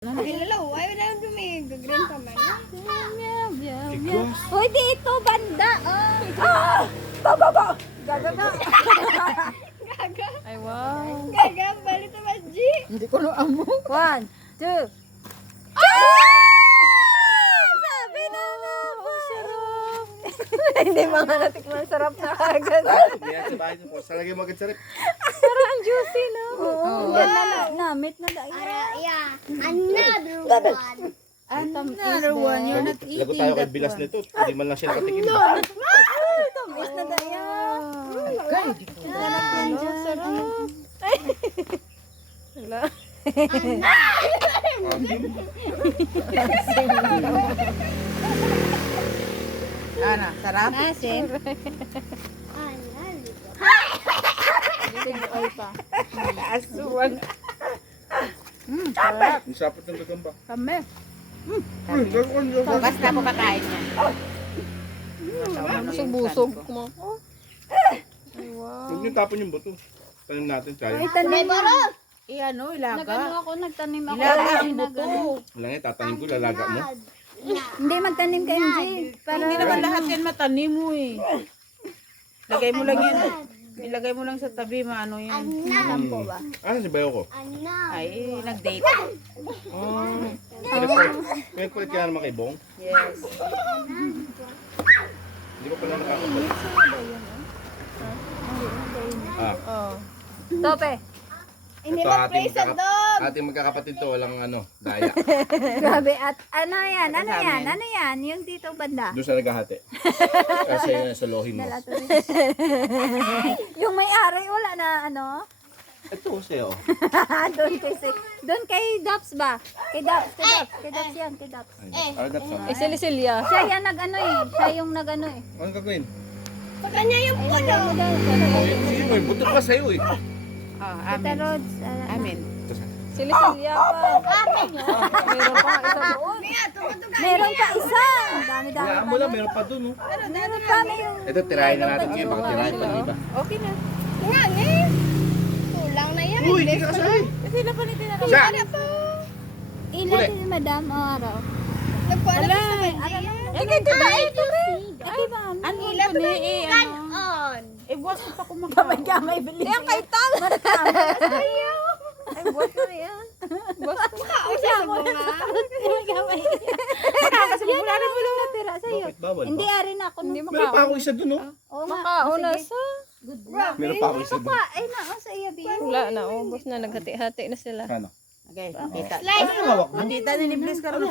Hello, ayaw na lang dumig. Green pa man. Hoy, dito, banda. Baba. Gaga na. Gaga. Ay, wow. Gaga, balik sa G. Hindi ko na amo. 1, 2. Sabi na nga ba? Sarap. Hindi mga natikman sarap na agad. Hindi yan sa bahay niyo po. Salagay mo agad sa rep. Sarap ang juicy, no? Oo. Namit na dahil. Yeah, another one. Another one. You're not eating Lagot tayo kay that Bilas one. nito. Hindi man lang siya nakatikim. Tamis na daya. Wala. Ano, sarap? Asim. Aswang. Sarap. Ang sapot ng gagamba. Kami. Basta ako kakain yan. Busog-busog mo. Huwag niyo tapon yung buto. Tanim natin, Ay, sayang. tanim mo. Ano, ilaga. Nagtanim ako. Ilaga ang buto. Wala nga, tatanim ko, lalaga mo. Hindi, magtanim ka, MJ. Para Hindi naman lahat yan matanim mo eh. Lagay mo lang yan. Ilagay mo lang sa tabi, maano yan. sampo ba? Ah, si Bayo ko. Ay, nag-date. Pinagpalit ka na naman kay Bong. Yes. Hindi ko pala nakakabalik. Ah, Oh. Tope. Hindi ito na play sa dog. ating magkakapatid to, walang ano, daya. Grabe. At ano yan? Ano yan? Ano yan? Yung dito banda. Doon sa naghahati. Kasi yun sa lohin mo. Yung may-ari, wala na ano? Ito sa'yo. Doon kay Daps ba? Kay Daps yan, kay Daps. Ay, that's all. Si Cecilia. Siya yan nag-ano eh. Siya yung nag-ano eh. Anong gagawin? Sa kanya yung puno. Sige mo, buto pa sa'yo eh. Oh, Tita amin. Rods. Amin. Si Cecilia pa. Meron pa isa doon. Meron pa isa. Ang dami-dami Kaya pa mo lang, doon. meron pa dun oh. Meron pa may yung... Ito, tirahin na natin kayo, baka tirahin pa ng iba. Okay na. Nga eh. Kulang na yan. Uy, hindi ka kasali! Kasi napalitin na Siya! Ilan din madam o araw? Nagkuha na sa G. Ikaw diba ito rin? Ay, ma'am. Ano Ilan ko na eh, ano? on. Eh, buwas ko pa kumakain. Kamay bilis. Yan kay Tal. Ay, buwas mo yan. Buwas mo. Kausa sa bunga. Kamay. Kasi wala na mo lang. Natira sa'yo. Bakit bawal Hindi, ba? ari na ako. Hindi Meron pa ako isa dun oh. Oo nga. Makauna sa. Meron pa ako isa dun. Ay, nao sa iya, Biyo. Wala na, ubos na, naghati-hati na sila. Ano? Okay, kita. Slice. Ano hawak mo? Kita na ni Bliss ka rin.